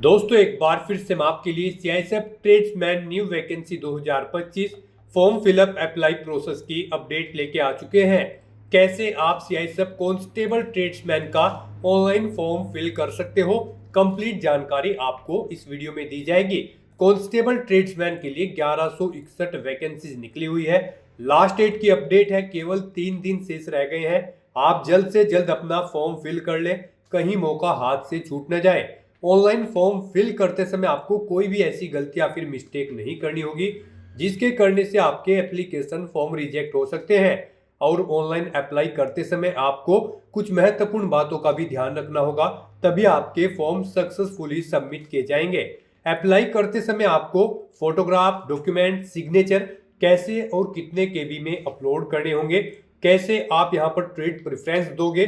दोस्तों एक बार फिर से हम आपके लिए CISF tradesman new vacancy 2025 form fill up apply process की अपडेट लेके आ चुके हैं। कैसे आप सीआईएसएफ कांस्टेबल ट्रेड्समैन का ऑनलाइन फॉर्म फिल कर सकते हो, कंप्लीट जानकारी आपको इस वीडियो में दी जाएगी। कांस्टेबल ट्रेड्समैन के लिए 1161 वैकेंसीज निकली हुई है। लास्ट डेट की अपडेट है, केवल 3 दिन शेष रह गए हैं। आप जल्द से जल्द अपना फॉर्म फिल कर लें, कहीं मौका हाथ से छूट न जाए। ऑनलाइन फॉर्म फिल करते समय आपको कोई भी ऐसी गलती या फिर मिस्टेक नहीं करनी होगी जिसके करने से आपके एप्लीकेशन फॉर्म रिजेक्ट हो सकते हैं। और ऑनलाइन अप्लाई करते समय आपको कुछ महत्वपूर्ण बातों का भी ध्यान रखना होगा, तभी आपके फॉर्म सक्सेसफुली सबमिट किए जाएंगे। अप्लाई करते समय आपको फोटोग्राफ, डॉक्यूमेंट, सिग्नेचर कैसे और कितने केबी में अपलोड करने होंगे, कैसे आप यहां पर ट्रेड प्रेफरेंस दोगे,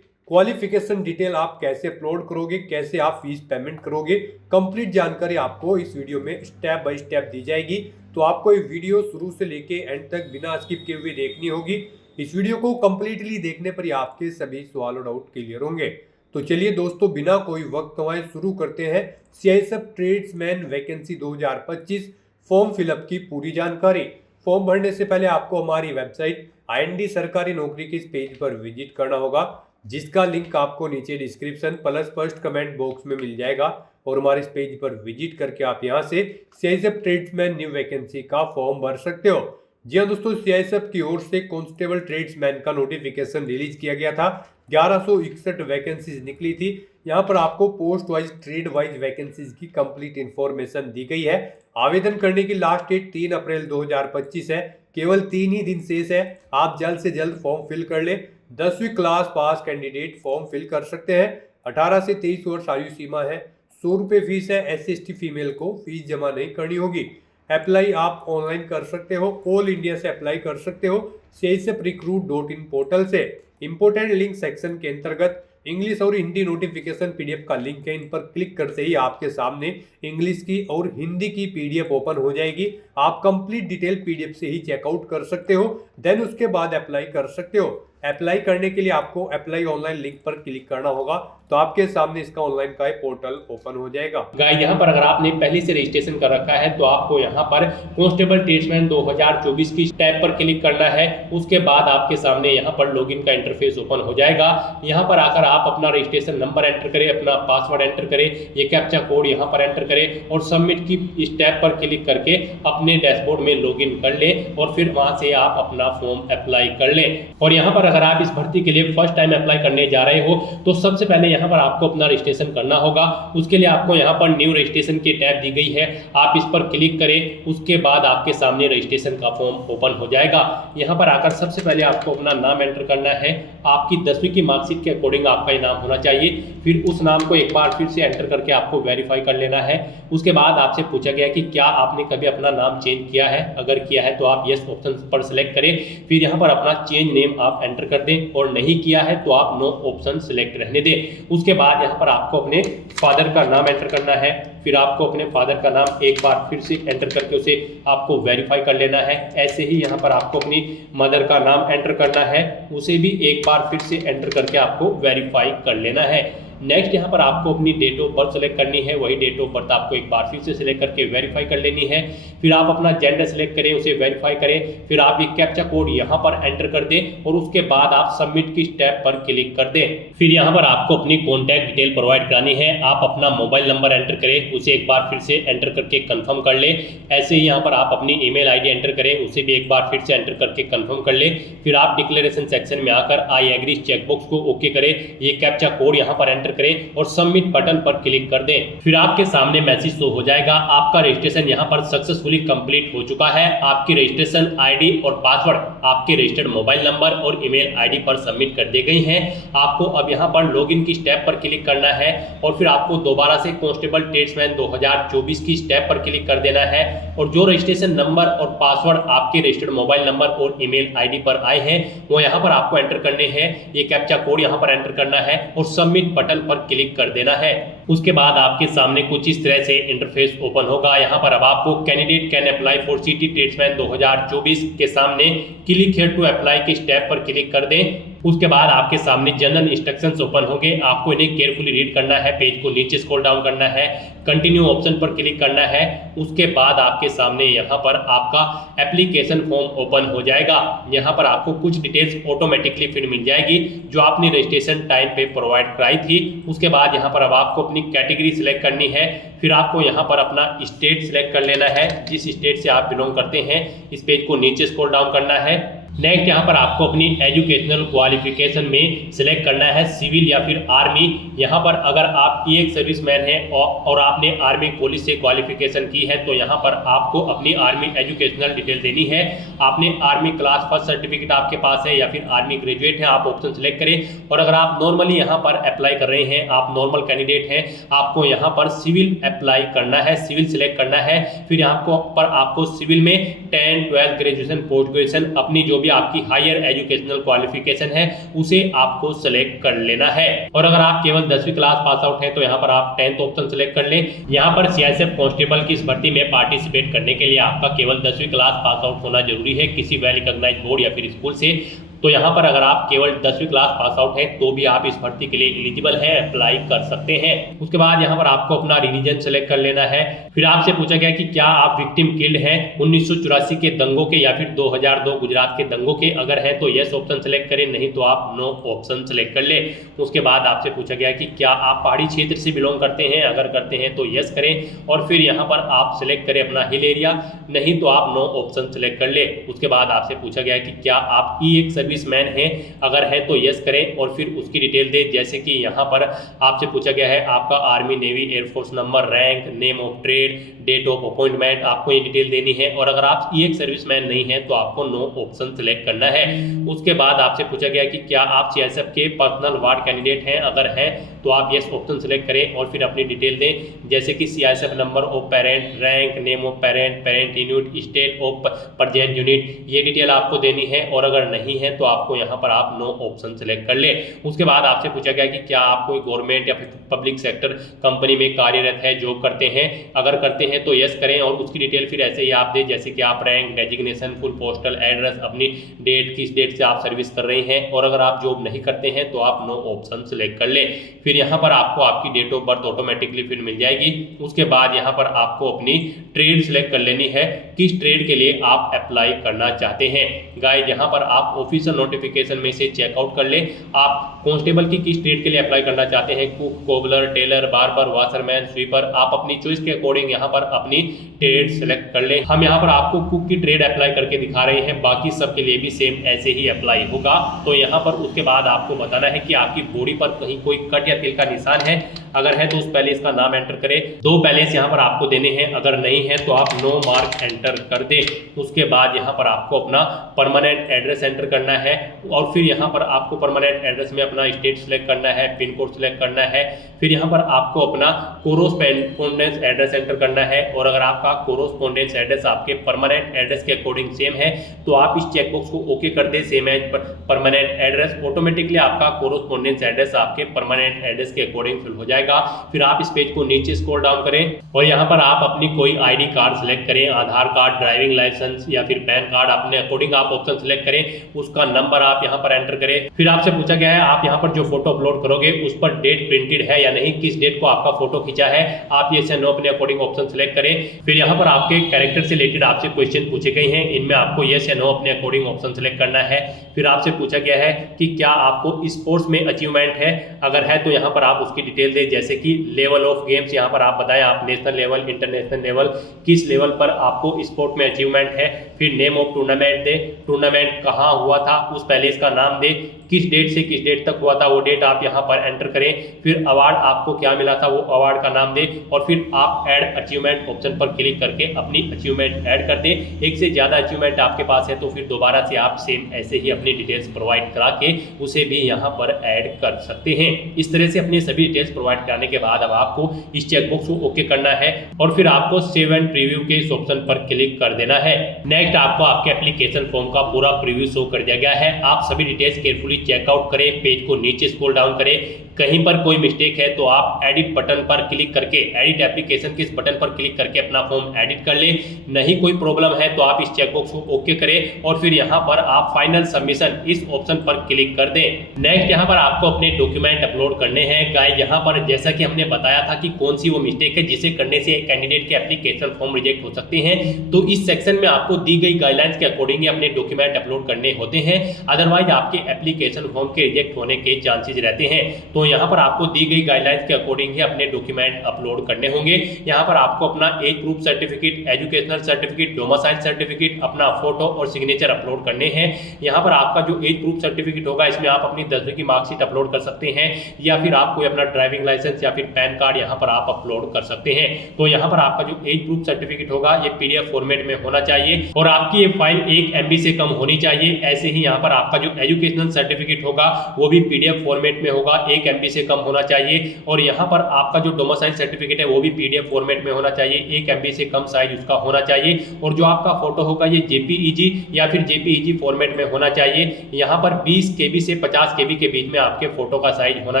क्वालिफिकेशन डिटेल आप कैसे अपलोड करोगे, कैसे आप फीस पेमेंट करोगे, कंप्लीट जानकारी आपको इस वीडियो में स्टेप बाय स्टेप दी जाएगी। तो आपको ये वीडियो शुरू से लेके एंड तक बिना स्किप किए हुए देखनी होगी। इस वीडियो को कंप्लीटली देखने पर ही आपके सभी सवाल और डाउट क्लियर होंगे। तो चलिए दोस्तों, बिना कोई वक्त गंवाए शुरू करते हैं CISF tradesman vacancy 2025 form fill up की पूरी जानकारी। फॉर्म भरने से पहले आपको हमारी वेबसाइट आईएनडी सरकारी नौकरी के इस पेज पर विजिट करना होगा, जिसका लिंक आपको नीचे description plus first comment box में मिल जाएगा। और हमारे इस पेज पर विजिट करके आप यहां से सीआईएसएफ ट्रेड्समैन न्यू वैकेंसी का फॉर्म भर सकते हो। जी हाँ दोस्तों, सीआईएसएफ की ओर से कांस्टेबल ट्रेड्समैन का नोटिफिकेशन रिलीज किया गया था। 1161 वैकेंसीज निकली थी। यहाँ पर आपको post wise, trade wise vacancies की कंप्लीट इंफॉर्मेशन दी गई है। आवेदन करने की लास्ट डेट 3 अप्रैल 2025 है। केवल 3 ही दिन शेष है। आप जल्द से जल्द फॉर्म फिल कर ले। 10वीं class pass candidate form fill कर सकते हैं। 18 से 23 वर्ष आयु सीमा है। 100 रुपये फीस है। SC/ST फीमेल को फीस जमा नहीं करनी होगी। अप्लाई आप ऑनलाइन कर सकते हो, ऑल इंडिया से अप्लाई कर सकते हो CISFrecruit.in पोर्टल से। इंपोर्टेंट लिंक सेक्शन के अंतर्गत इंग्लिश और हिंदी नोटिफिकेशन PDF का लिंक है। इन पर क्लिक करते ही आपके सामने इंग्लिश की और हिंदी की PDF ओपन हो जाएगी। आप कंप्लीट डिटेल PDF से ही चेकआउट कर सकते हो, देन उसके बाद अप्लाई कर सकते हो। अप्लाई करने के लिए आपको अप्लाई ऑनलाइन लिंक पर क्लिक करना होगा, तो आपके सामने इसका ऑनलाइन का पोर्टल ओपन हो जाएगा। गाइस, यहाँ पर अगर आपने पहले से रजिस्ट्रेशन कर रखा है तो आपको यहाँ पर कांस्टेबल ट्रेड्समैन 2024 की टैब पर क्लिक करना है। उसके बाद आपके सामने यहाँ पर लॉगिन का इंटरफेस ओपन हो जाएगा। यहाँ पर आकर आप अपना रजिस्ट्रेशन नंबर एंटर करें, अपना पासवर्ड एंटर करें, ये कैप्चा कोड यहाँ पर एंटर करें और सबमिट की इस टैब पर क्लिक करके अपने डैशबोर्ड में लॉगिन कर लें और फिर वहाँ से आप अपना फॉर्म अप्लाई कर लें। और यहाँ पर अगर आप इस भर्ती के लिए फर्स्ट टाइम अप्लाई करने जा रहे हो तो सबसे पहले यहाँ पर आपको अपना रजिस्ट्रेशन करना होगा। उसके लिए आपको यहाँ पर न्यू रजिस्ट्रेशन की टैब दी गई है, आप इस पर क्लिक करें। उसके बाद आपके सामने रजिस्ट्रेशन का फॉर्म ओपन हो जाएगा। यहाँ पर आकर सबसे पहले आपको अपना नाम एंटर करना है। आपकी 10वीं की मार्कशीट के अकॉर्डिंग आपका ये नाम होना चाहिए। फिर उस नाम को एक बार फिर से एंटर करके आपको वेरीफाई कर लेना है। उसके बाद आपसे पूछा गया कि क्या आपने कभी अपना नाम चेंज किया है, अगर किया है तो आप यस ऑप्शन पर सिलेक्ट करें। फिर यहाँ पर अपना चेंज नेम आप एंटर कर दें और नहीं किया है तो आप नो ऑप्शन सिलेक्ट रहने दें। उसके बाद यहाँ पर आपको अपने फादर का नाम एंटर करना है। फिर आपको अपने फादर का नाम एक बार फिर से एंटर करके उसे आपको वेरीफाई कर लेना है। ऐसे ही यहाँ पर आपको अपनी मदर का नाम एंटर करना है, उसे भी एक बार फिर से एंटर करके आपको वेरीफाई कर लेना है। नेक्स्ट यहाँ पर आपको अपनी डेट ऑफ बर्थ सेलेक्ट करनी है। वही डेट ऑफ बर्थ आपको एक बार फिर से सिलेक्ट करके वेरीफाई कर लेनी है। फिर आप अपना जेंडर सेलेक्ट करें, उसे वेरीफाई करें। फिर आप एक कैप्चा कोड यहाँ पर एंटर कर दें और उसके बाद आप सबमिट की स्टेप पर क्लिक कर दें। फिर यहाँ पर आपको अपनी कॉन्टैक्ट डिटेल प्रोवाइड करानी है। आप अपना मोबाइल नंबर एंटर करें, उसे एक बार फिर से एंटर करके कन्फर्म कर लें। ऐसे ही यहाँ पर आप अपनी ईमेल ID एंटर करें, उसे भी एक बार फिर से एंटर करके कन्फर्म कर लें। फिर आप डिक्लेरेशन सेक्शन में आकर आई एग्री चेकबॉक्स को ओके करें, ये कैप्चा कोड यहाँ पर एंटर करें और सबमिट बटन पर क्लिक कर दें। फिर आपके सामने मैसेज शो हो जाएगा, आपका रजिस्ट्रेशन यहाँ पर सक्सेसफुली कंप्लीट हो चुका है। आपकी रजिस्ट्रेशन ID और पासवर्ड आपके रजिस्टर्ड मोबाइल नंबर और ईमेल ID पर सबमिट कर दी गई हैं। आपको अब यहाँ पर लॉगिन की स्टेप पर क्लिक करना है और फिर आपको दोबारा से कांस्टेबल ट्रेड्समैन 2024 की स्टेप पर क्लिक कर देना है। और जो रजिस्ट्रेशन नंबर और पासवर्ड आपके रजिस्टर्ड मोबाइल नंबर और ईमेल ID पर आए हैं वो यहाँ पर आपको एंटर करने हैं। ये कैप्चा कोड यहाँ पर एंटर करना है और सबमिट बटन पर क्लिक कर देना है। उसके बाद आपके सामने कुछ इस तरह से इंटरफेस ओपन होगा। यहाँ पर अब आपको candidate can apply for city tradesman 2024 के सामने क्लिक हियर टू अप्लाई के स्टेप पर क्लिक कर दें। उसके बाद आपके सामने जनरल इंस्ट्रक्शंस ओपन होंगे, आपको इन्हें केयरफुली रीड करना है, पेज को नीचे स्क्रॉल डाउन करना है, कंटिन्यू ऑप्शन पर क्लिक करना है। उसके बाद आपके सामने यहाँ पर आपका एप्लीकेशन फॉर्म ओपन हो जाएगा। यहाँ पर आपको कुछ डिटेल्स ऑटोमेटिकली फिर मिल जाएगी जो आपने रजिस्ट्रेशन टाइम पे प्रोवाइड कराई थी। उसके बाद यहाँ पर अब आपको अपनी कैटेगरी सिलेक्ट करनी है, फिर आपको यहाँ पर अपना स्टेट सिलेक्ट कर लेना है, जिस स्टेट से आप बिलोंग करते हैं। इस पेज को नीचे स्क्रॉल डाउन करना है। नेक्स्ट यहाँ पर आपको अपनी एजुकेशनल क्वालिफिकेशन में सिलेक्ट करना है सिविल या फिर आर्मी। यहाँ पर अगर आप एक सर्विसमैन हैं और आपने आर्मी पुलिस से क्वालिफिकेशन की है तो यहाँ पर आपको अपनी आर्मी एजुकेशनल डिटेल देनी है। आपने आर्मी क्लास फर्स्ट सर्टिफिकेट आपके पास है या फिर आर्मी ग्रेजुएट है, आप ऑप्शन सिलेक्ट करें। और अगर आप नॉर्मली यहाँ पर अप्लाई कर रहे हैं, आप नॉर्मल कैंडिडेट हैं, आपको यहाँ पर सिविल अप्लाई करना है, सिविल सिलेक्ट करना है। फिर यहाँ पर आपको सिविल में 10, 12 ग्रेजुएशन, पोस्ट ग्रेजुएशन, अपनी जो भी आपकी हायर एजुकेशनल क्वालिफिकेशन है उसे आपको सिलेक्ट कर लेना है। और अगर आप केवल 10वीं क्लास पास आउट हैं तो यहाँ पर आप 10th ऑप्शन सिलेक्ट कर लें। यहाँ पर सीआईएसएफ कांस्टेबल की इस भर्ती में पार्टिसिपेट करने के लिए आपका केवल 10वीं क्लास पास आउट होना जरूरी है किसी वेल रिकॉग्नाइज्ड बोर्ड या फिर स्कूल से। तो यहाँ पर अगर आप केवल 10वीं क्लास पास आउट हैं तो भी आप इस भर्ती के लिए एलिजिबल हैं, अप्लाई कर सकते हैं। उसके बाद यहाँ पर आपको अपना रिलीजन सेलेक्ट कर लेना है। फिर आपसे पूछा गया कि क्या आप विक्टिम किल्ड हैं 1984 के दंगों के या फिर 2002 गुजरात के दंगों के। अगर है तो यस ऑप्शन सेलेक्ट करें, नहीं तो आप नो ऑप्शन सेलेक्ट कर ले। उसके बाद आपसे पूछा गया कि क्या आप पहाड़ी क्षेत्र से बिलोंग करते हैं, अगर करते हैं तो यस करें और फिर यहाँ पर आप सिलेक्ट करें अपना हिल एरिया, नहीं तो आप नो ऑप्शन सेलेक्ट कर ले। उसके बाद आपसे पूछा गया कि क्या आप एक सर्विसमैन हैं, अगर है तो यस करें और फिर उसकी डिटेल दे। जैसे कि यहाँ पर आपसे पूछा गया है आपका army, navy, air force number, rank, name of trade, date of appointment, आपको ये डिटेल देनी है। और अगर आप एक सर्विसमैन नहीं है तो आपको नो ऑप्शन सिलेक्ट करना है। उसके बाद आपसे पूछा गया कि क्या आप सीआईएसएफ के पर्सनल वार्ड कैंडिडेट हैं, अगर हैं तो आप यस ऑप्शन सिलेक्ट करें और फिर अपनी डिटेल दें। जैसे कि CISF number of parent, rank, name of parent, parent unit, state of present unit, ये डिटेल आपको देनी है। और अगर नहीं है तो आपको यहाँ पर आप नो ऑप्शन सिलेक्ट कर ले। उसके बाद आपसे पूछा गया कि क्या आप कोई गवर्नमेंट या फिर पब्लिक सेक्टर कंपनी में कार्यरत है, जॉब करते हैं, अगर करते हैं तो यस करें और उसकी डिटेल फिर ऐसे ही आप दें। जैसे कि आप rank, designation, full postal address, अपनी डेट, किस डेट से आप सर्विस कर रहे हैं। और अगर आप जॉब नहीं करते हैं तो आप नो ऑप्शन सिलेक्ट कर ले। फिर यहाँ पर आपको आपकी डेट ऑफ बर्थ ऑटोमेटिकली फिर मिल जाएगी। उसके बाद यहाँ पर आपको अपनी ट्रेड सिलेक्ट कर लेनी है, किस ट्रेड के लिए आप अप्लाई करना चाहते हैं। गाइस यहाँ पर आप ऑफिशियल नोटिफिकेशन में से चेकआउट कर ले, आप कांस्टेबल की किस ट्रेड के लिए अप्लाई करना चाहते हैं, cook, cobbler, tailor, barber, washerman, sweeper. आप अपनी चॉइस के अकॉर्डिंग यहाँ पर अपनी ट्रेड सेलेक्ट कर ले। हम यहाँ पर आपको कुक की ट्रेड अप्लाई करके दिखा रहे हैं, बाकी सब के लिए भी सेम ऐसे ही अप्लाई होगा। तो यहाँ पर उसके बाद आपको बताना है कि आपकी बॉडी पर कहीं कोई कट या तिल का निशान है, अगर है तो उस पैलेस का नाम एंटर करें। 2 पैलेस यहाँ पर आपको देने हैं, अगर नहीं है तो आप नो मार्क एंटर कर दे। उसके बाद यहाँ पर आपको अपना परमानेंट एड्रेस एंटर करना है और फिर यहाँ पर आपको परमानेंट एड्रेस में अपना स्टेट सिलेक्ट करना है, पिन कोड सिलेक्ट करना है। फिर यहाँ पर आपको अपना कोरोस्पोंडेंस एड्रेस एंटर करना है और अगर आपका कोरोस्पोंडेंस एड्रेस आपके परमानेंट एड्रेस के अकॉर्डिंग सेम है तो आप इस चेकबॉक्स को ओके कर दे, same as permanent address. Automatically आपका कोरोस्पोंडेंस एड्रेस आपके परमानेंट एड्रेस के अकॉर्डिंग फिल हो जाएगा। फिर आप इस पेज को नीचे स्क्रॉल डाउन करें और यहाँ पर आप अपनी कोई आईडी कार्ड सिलेक्ट करें, आधार कार्ड, ड्राइविंग लाइसेंस या फिर पैन कार्ड, अपने अकॉर्डिंग आप ऑप्शन सिलेक्ट करें, उसका नंबर आप यहाँ पर एंटर करें। फिर आपसे पूछा गया है आप यहाँ पर जो फोटो अपलोड करोगे उस पर डेट प्रिंटेड है या नहीं, किस डेट को आपका फोटो खींचा है, आप ये से नो अपने अकॉर्डिंग ऑप्शन सिलेक्ट करें। फिर यहाँ पर आपके कैरेक्टर से रिलेटेड आपसे क्वेश्चन पूछे गए हैं, इनमें आपको यस या नो अपने अकॉर्डिंग ऑप्शन सिलेक्ट करना है। फिर आपसे पूछा गया है कि क्या आपको स्पोर्ट्स में अचीवमेंट है, अगर है तो यहाँ पर आप उसकी डिटेल दें। जैसे कि लेवल ऑफ गेम्स यहाँ पर आप बताएं, आप नेशनल लेवल, इंटरनेशनल लेवल, किस लेवल पर आपको स्पोर्ट में अचीवमेंट है। फिर name of tournament they, tournament कहाँ हुआ था, उस पैलेस का नाम दे, किस डेट से किस डेट तक हुआ था वो डेट आप यहाँ पर एंटर करें। फिर अवार्ड आपको क्या मिला था वो अवार्ड का नाम दे और फिर आप ऐड अचीवमेंट ऑप्शन पर क्लिक करके अपनी अचीवमेंट ऐड कर दे। एक से ज़्यादा अचीवमेंट आपके पास है तो फिर दोबारा से आप सेम ऐसे ही अपनी डिटेल्स प्रोवाइड करा के उसे भी यहाँ पर ऐड कर सकते हैं। इस तरह से अपनी सभी डिटेल्स प्रोवाइड कराने के बाद अब आपको इस चेकबॉक्स को ओके करना है और फिर आपको सेव एंड प्रीव्यू के इस ऑप्शन पर क्लिक कर देना है। नेक्स्ट आपको आपके एप्लीकेशन फॉर्म का पूरा प्रीव्यू शो कर दिया गया है। आप सभी डिटेल्स केयरफुली चेकआउट करें, पेज को नीचे स्क्रॉल डाउन करें, कहीं पर कोई मिस्टेक है तो आप एडिट बटन पर क्लिक करके, एडिट एप्लीकेशन के इस बटन पर क्लिक करके अपना फॉर्म एडिट कर ले। नहीं कोई प्रॉब्लम है तो आप इस चेकबॉक्स को ओके करें और फिर यहाँ पर आप फाइनल सबमिशन इस ऑप्शन पर क्लिक कर दें। नेक्स्ट यहाँ पर आपको अपने डॉक्यूमेंट अपलोड करने हैं। गाइस यहाँ पर जैसा कि हमने बताया था कि कौन सी वो मिस्टेक है जिसे करने से कैंडिडेट के एप्लीकेशन फॉर्म रिजेक्ट हो सकते हैं, तो इस सेक्शन में आपको दी गई गाइडलाइंस के अकॉर्डिंग ही अपने डॉक्यूमेंट अपलोड करने होते हैं, अदरवाइज आपके एप्लीकेशन फॉर्म के रिजेक्ट होने के चांसेस रहते हैं। तो यहाँ पर आपको दी गई गाइडलाइंस के अकॉर्डिंग ही अपने डॉक्यूमेंट अपलोड करने होंगे। यहाँ पर आपको अपना age proof certificate, educational certificate, domicile certificate, अपना फोटो और सिग्नेचर अपलोड करने हैं। यहाँ पर आपका जो एज प्रूफ सर्टिफिकेट होगा इसमें आप अपनी 10वीं की मार्कशीट अपलोड कर सकते हैं, या फिर आप कोई अपना ड्राइविंग लाइसेंस या फिर पैन कार्ड यहाँ पर आप अपलोड कर सकते हैं। तो यहाँ पर आपका जो एज प्रूफ सर्टिफिकेट होगा ये PDF फॉर्मेट में होना चाहिए और आपकी ये फाइल 1 MB से कम होनी चाहिए। ऐसे ही यहाँ पर आपका जो एजुकेशनल सर्टिफिकेट होगा वो भी PDF फॉर्मेट में होगा, 1 MB से कम होना चाहिए। और यहाँ पर आपका जो डोमिसाइल सर्टिफिकेट है वो भी PDF फॉर्मेट में होना चाहिए, 1 MB से कम साइज उसका होना चाहिए। और जो आपका फोटो होगा ये JPEG या फिर JPEG फॉर्मेट में होना चाहिए। यहाँ पर 20 KB से 50 KB के बीच में आपके फोटो का साइज होना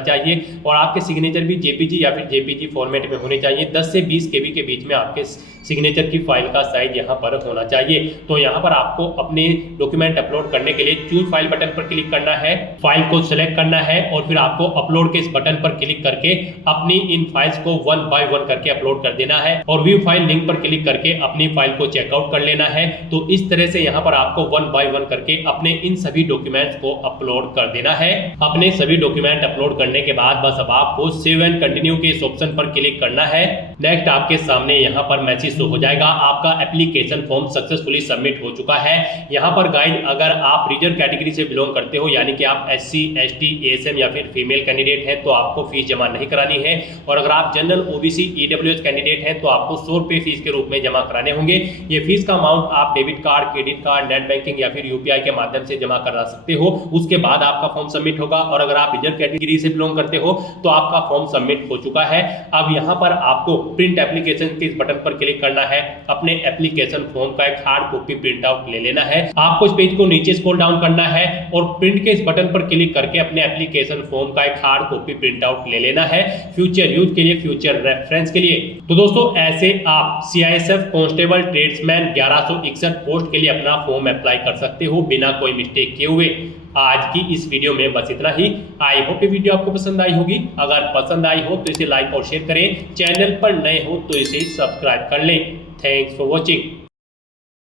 चाहिए और आपके सिग्नेचर भी JPG या फिर JPG फॉर्मेट में होने चाहिए। 10 से 20 KB के बीच में आपके सिग्नेचर की फाइल का साइज यहाँ पर होना चाहिए। तो यहाँ पर आपको अपने डॉक्यूमेंट अपलोड करने के लिए चूज फाइल बटन पर क्लिक करना है, फाइल को सिलेक्ट करना है और फिर आपको अपलोड के इस बटन पर क्लिक करके अपनी इन फाइल्स को 1 बाय 1 करके अपलोड कर देना है और व्यू फाइल लिंक पर क्लिक करके अपनी फाइल को चेकआउट कर लेना है। तो इस तरह से यहाँ पर आपको 1 बाय 1 करके अपने इन सभी डॉक्यूमेंट्स को अपलोड कर देना है। अपने सभी डॉक्यूमेंट अपलोड करने के बाद बस अब आपको सेव एंड कंटिन्यू के इस ऑप्शन पर क्लिक करना है। नेक्स्ट आपके सामने यहाँ पर मैसेज शो हो जाएगा, आपका एप्लीकेशन फॉर्म सक्सेसफुली सबमिट हो चुका है। यहाँ पर गाइस अगर आप रिजर्व कैटेगरी से बिलोंग करते हो यानी कि आप SC, ST, ASM या फिर फीमेल कैंडिडेट हैं तो आपको फीस जमा नहीं करानी है, और अगर आप जनरल OBC EWS कैंडिडेट हैं तो आपको 100 रुपये फीस के रूप में जमा कराने होंगे। ये फीस का अमाउंट आप debit card, credit card, net banking या फिर UPI के माध्यम से जमा करा सकते हो। उसके बाद आपका फॉर्म सबमिट होगा और अगर आप रिजर्व कैटेगरी से बिलोंग करते हो तो आपका फॉर्म सबमिट हो चुका है। अब यहाँ पर आपको प्रिंट एप्लीकेशन के इस बटन पर क्लिक करना है, अपने एप्लीकेशन फॉर्म का एक हार्ड कॉपी प्रिंट आउट ले लेना है। आपको इस पेज को नीचे स्क्रॉल डाउन करना है और प्रिंट के इस बटन पर क्लिक करके अपने एप्लीकेशन फॉर्म का एक हार्ड कॉपी प्रिंट आउट ले लेना है, फ्यूचर यूज के लिए, फ्यूचर रेफरेंस के लिए। तो दोस्तों ऐसे आप CISF कांस्टेबल ट्रेड्समैन 1161 पोस्ट के लिए अपना फॉर्म अप्लाई कर सकते हो बिना कोई मिस्टेक किए हुए। आज की इस वीडियो में बस इतना ही। आई होप ये वीडियो आपको पसंद आई होगी। अगर पसंद आई हो तो इसे लाइक और शेयर करें, चैनल पर नए हो तो इसे सब्सक्राइब कर लें। Thanks for watching.